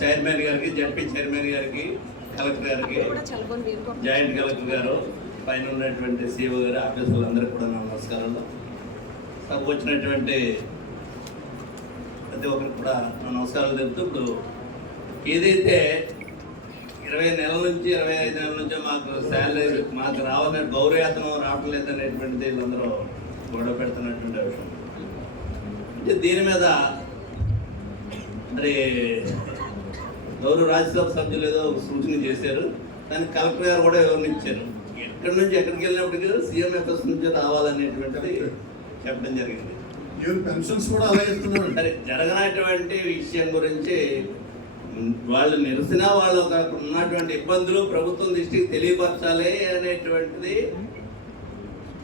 Chairman గారికి ZP chairman గారికి collector గారికి జాయింట్ కలెక్టర్ గారు పైన ఉన్నటువంటి సీఓ గారు ఆఫీసర్లు అందరికీ కూడా నా నమస్కారాలు. సభకు వచ్చినటువంటి ప్రతి ఒక్కరికి కూడా నా నమస్కారాలు తెలుపుతూ ఇప్పుడు ఏదైతే ఇరవై నెలల నుంచి ఇరవై ఐదు నెలల నుంచి మాకు శాలరీ మాకు రావాలని గౌరవయాతనం రావట్లేదు అనేటువంటిది వీళ్ళందరూ గొడవ పెడుతున్నటువంటి విషయం అంటే దీని మీద మరి గౌరవ రాజ్యసభ సభ్యులు ఏదో ఒక సూచన చేశారు. దానికి కలెక్టర్ గారు కూడా వివరించారు ఎక్కడి నుంచి ఎక్కడికి వెళ్ళినప్పటికీ సీఎం ఎఫ్ఎస్ నుంచి రావాలనేటువంటిది చెప్పడం జరిగింది. పెన్షన్స్ కూడా సరే జరగనటువంటి విషయం గురించి వాళ్ళు నిరసన వాళ్ళు ఉన్నటువంటి ఇబ్బందులు ప్రభుత్వం దృష్టికి తెలియపరచాలి అనేటువంటిది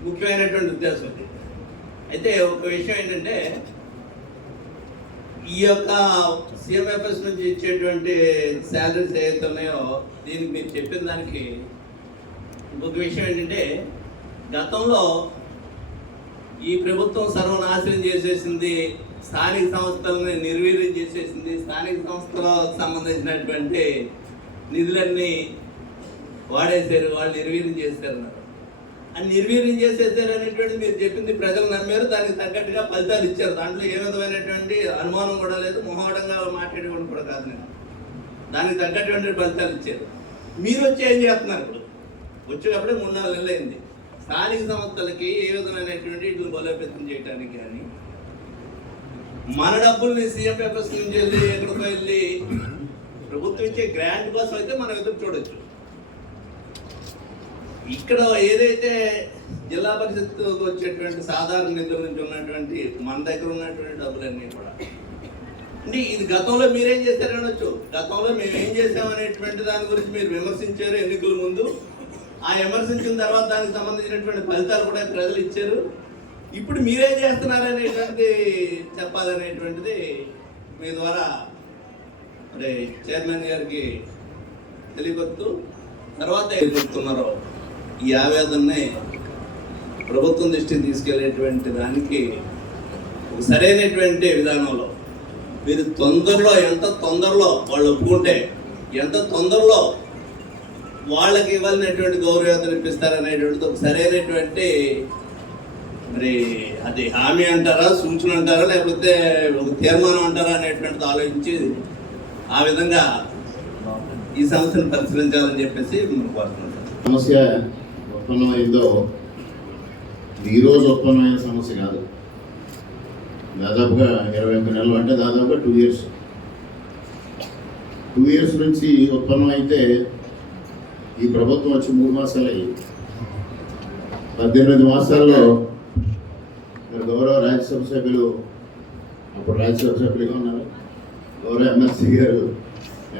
ముఖ్యమైనటువంటి ఉద్దేశం అయితే ఒక విషయం ఏంటంటే ఈ యొక్క సిఎంఎఫ్ఎస్ నుంచి ఇచ్చేటువంటి శాలరీస్ ఏవైతే ఉన్నాయో దీనికి మీరు చెప్పిన దానికి ఇంకొక విషయం ఏంటంటే గతంలో ఈ ప్రభుత్వం సర్వనాశనం చేసేసింది స్థానిక సంస్థలని నిర్వీర్యం చేసేసింది స్థానిక సంస్థలకు సంబంధించినటువంటి నిధులన్నీ వాడేశారు వాళ్ళు నిర్వీర్యం చేశారు అన్నారు అని నిర్వీర్యం చేసేసారు అనేటువంటిది మీరు చెప్పింది ప్రజలు నమ్మారు. దానికి తగ్గట్టుగా ఫలితాలు ఇచ్చారు. దాంట్లో ఏ విధమైనటువంటి అనుమానం కూడా లేదు. మొహమాటంగా మాట్లాడేవాడు కూడా కాదు నేను. దానికి తగ్గటువంటి ఫలితాలు ఇచ్చారు. మీరు వచ్చి ఏం చేస్తున్నారు ఇప్పుడు? వచ్చేటప్పుడే మూడు నాలుగు నెలలు అయింది. స్థానిక సంస్థలకి ఏ విధమైనటువంటి ఇట్లు బలోపేతం చేయడానికి కానీ మన డబ్బుల్ని సీఎం పేపర్స్ నుంచి వెళ్ళి ఎక్కడికో వెళ్ళి ప్రభుత్వం ఇచ్చే గ్రాంట్ కోసం అయితే మనం ఎదురు చూడొచ్చు. ఇక్కడ ఏదైతే జిల్లా పరిషత్ వచ్చేటువంటి సాధారణ నిధుల నుంచి ఉన్నటువంటి మన దగ్గర ఉన్నటువంటి డబ్బులన్నీ కూడా. అంటే ఇది గతంలో మీరేం చేశారనొచ్చు గతంలో మేము ఏం చేసామనేటువంటి దాని గురించి మీరు విమర్శించారు ఎన్నికల ముందు. ఆ విమర్శించిన తర్వాత దానికి సంబంధించినటువంటి ఫలితాలు కూడా ప్రజలు ఇచ్చారు. ఇప్పుడు మీరేం చేస్తున్నారనేటువంటిది చెప్పాలనేటువంటిది మీ ద్వారా మరి చైర్మన్ గారికి తెలియపరుస్తూ తర్వాత ఏం చెప్తున్నారో ఈ ఆవేదనని ప్రభుత్వం దృష్టికి తీసుకెళ్ళేటువంటి దానికి ఒక సరైనటువంటి విధానంలో మీరు తొందరలో ఎంత తొందరలో వాళ్ళు ఒప్పుకుంటే ఎంత తొందరలో వాళ్ళకి ఇవ్వాలనేటువంటి గౌరవేతలు ఇప్పిస్తారనేటువంటిది ఒక సరైనటువంటి మరి అది హామీ అంటారా సూచన అంటారా లేకపోతే ఒక తీర్మానం అంటారా అనేటువంటిది ఆలోచించి ఆ విధంగా ఈ సమస్యను పరిశీలించాలని చెప్పేసి కోరుతున్నాను సమస్య ఉత్పన్నమైందో ఇది ఈరోజు ఉత్పన్నమైన సమస్య కాదు. దాదాపుగా ఇరవై ఒక్క నెలలు అంటే దాదాపుగా టూ ఇయర్స్ టూ ఇయర్స్ నుంచి ఉత్పన్నమైతే ఈ ప్రభుత్వం వచ్చి మూడు మాసాలు అయ్యి పద్దెనిమిది మాసాల్లో మరి గౌరవ రాజ్యసభ సభ్యులు అప్పుడు రాజ్యసభ సభ్యులుగా ఉన్నారు. గౌరవ ఎమ్మెల్సీ గారు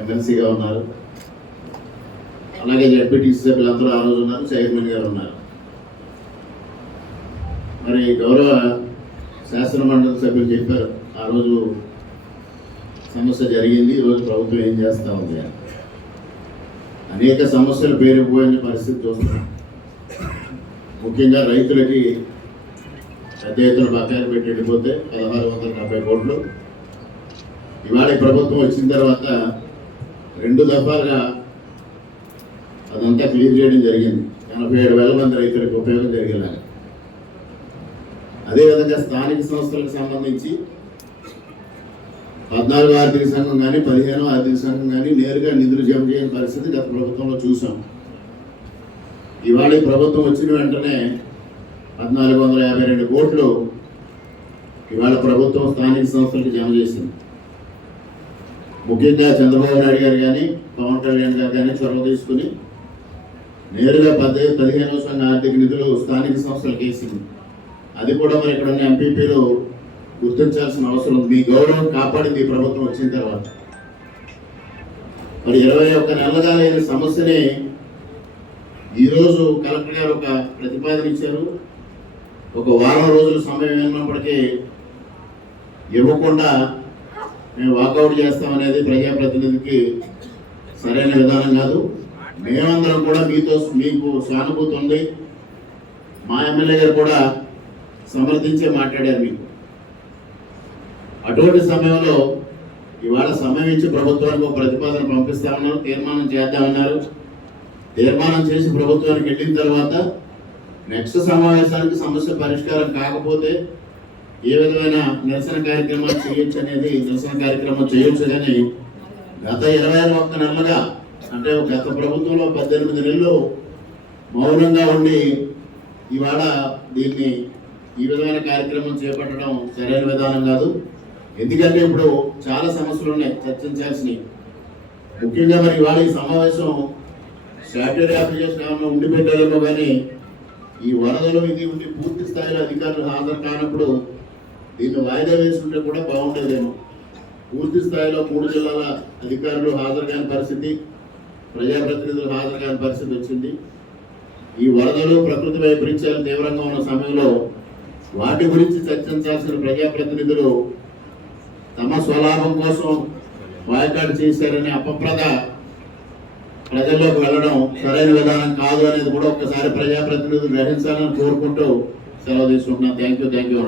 ఎమ్మెల్సీగా ఉన్నారు. అలాగే జడ్పీటీసీ సభ్యులు అందరూ ఆ రోజు ఉన్నారు చైర్మన్ గారు ఉన్నారు. మరి గౌరవ శాసన మండలి సభ్యులు చెప్పారు ఆ రోజు సమస్య జరిగింది ఈరోజు రోజు ప్రభుత్వం ఏం చేస్తా ఉంది అని. అనేక సమస్యలు పేరుకుపోయిన పరిస్థితి చూస్తున్నాం. ముఖ్యంగా రైతులకి పెద్ద ఎత్తున బకాయిలు పెట్టి వెళ్ళిపోతే పదహారు వందల డెబ్బై కోట్లు. ఇవాళ ఈ ప్రభుత్వం వచ్చిన తర్వాత రెండు దఫాలుగా అదంతా క్లియర్ చేయడం జరిగింది. ఎనభై ఏడు వేల మంది రైతులకు ఉపయోగం జరిగేలాగా. అదేవిధంగా స్థానిక సంస్థలకు సంబంధించి పద్నాలుగు ఆర్థిక సంఘం కానీ పదిహేను ఆర్థిక సంఘం కానీ నేరుగా నిధులు జమ చేయని పరిస్థితి గత ప్రభుత్వంలో చూసాం. ఇవాళ ప్రభుత్వం వచ్చిన వెంటనే పద్నాలుగు వందల యాభై రెండు కోట్లు ఇవాళ ప్రభుత్వం స్థానిక సంస్థలకు జమ చేసింది. ముఖ్యంగా చంద్రబాబు నాయుడు గారు కానీ పవన్ కళ్యాణ్ గారు కానీ చొరవ తీసుకుని నేరుగా పదిహేను పదిహేనవ సంఘ ఆర్థిక నిధులు స్థానిక సంస్థలకు వేసింది అది కూడా మరి ఇక్కడ ఉన్న ఎంపీపీలు గుర్తించాల్సిన అవసరం ఉంది. మీ గౌరవం కాపాడింది ఈ ప్రభుత్వం వచ్చిన తర్వాత. మరి ఇరవై ఒక్క నెలలుగా లేని సమస్యని ఈరోజు కలెక్టర్ గారు ఒక ప్రతిపాదన ఇచ్చారు. ఒక వారం రోజుల సమయం ఉన్నప్పటికీ ఇవ్వకుండా మేము వాకౌట్ చేస్తామనేది ప్రజాప్రతినిధికి సరైన విధానం కాదు. మేమందరం కూడా మీతో మీకు సానుభూతి ఉంది. మా ఎమ్మెల్యే గారు కూడా సమర్థించే మాట్లాడారు మీకు. అటువంటి సమయంలో ఇవాళ సమయం ఇచ్చి ప్రభుత్వానికి ఒక ప్రతిపాదన పంపిస్తామన్నారు తీర్మానం చేద్దామన్నారు. తీర్మానం చేసి ప్రభుత్వానికి వెళ్ళిన తర్వాత నెక్స్ట్ సమావేశానికి సమస్య పరిష్కారం కాకపోతే ఏ విధమైన నిరసన కార్యక్రమాలు చేయొచ్చు అనేది నిరసన కార్యక్రమం చేయొచ్చు కానీ గత ఇరవై ఒక్క నెలలుగా అంటే గత ప్రభుత్వంలో పద్దెనిమిది నెలలు మౌనంగా ఉండి ఇవాళ దీన్ని ఈ విధమైన కార్యక్రమం చేపట్టడం సరైన విధానం కాదు. ఎందుకంటే ఇప్పుడు చాలా సమస్యలు ఉన్నాయి చర్చించాల్సినవి. ముఖ్యంగా మరి ఇవాళ ఈ సమావేశం సాఫ్ట్వేర్ అప్లికేషన్ ఏమైనా ఉండి పెట్టారేమో కానీ ఈ వరదలు ఇది ఉండి పూర్తి స్థాయిలో అధికారులు హాజరు కానప్పుడు దీన్ని వాయిదా వేసుకుంటే కూడా బాగుండేదేమో. పూర్తి స్థాయిలో మూడు జిల్లాల అధికారులు హాజరు కాని పరిస్థితి. ప్రజాప్రతినిధులు హాజరు కాని పరిస్థితి వచ్చింది. ఈ వరదలు ప్రకృతి వైపరీత్యాలు తీవ్రంగా ఉన్న సమయంలో వాటి గురించి చర్చించాల్సిన ప్రజాప్రతినిధులు తమ స్వలాభం కోసం బాయ్కాట్ చేశారనే అపప్రద ప్రజల్లోకి వెళ్ళడం సరైన విధానం కాదు అనేది కూడా ఒక్కసారి ప్రజాప్రతినిధులు గ్రహించాలని కోరుకుంటూ సెలవు తీసుకుంటున్నాను. Thank you thank you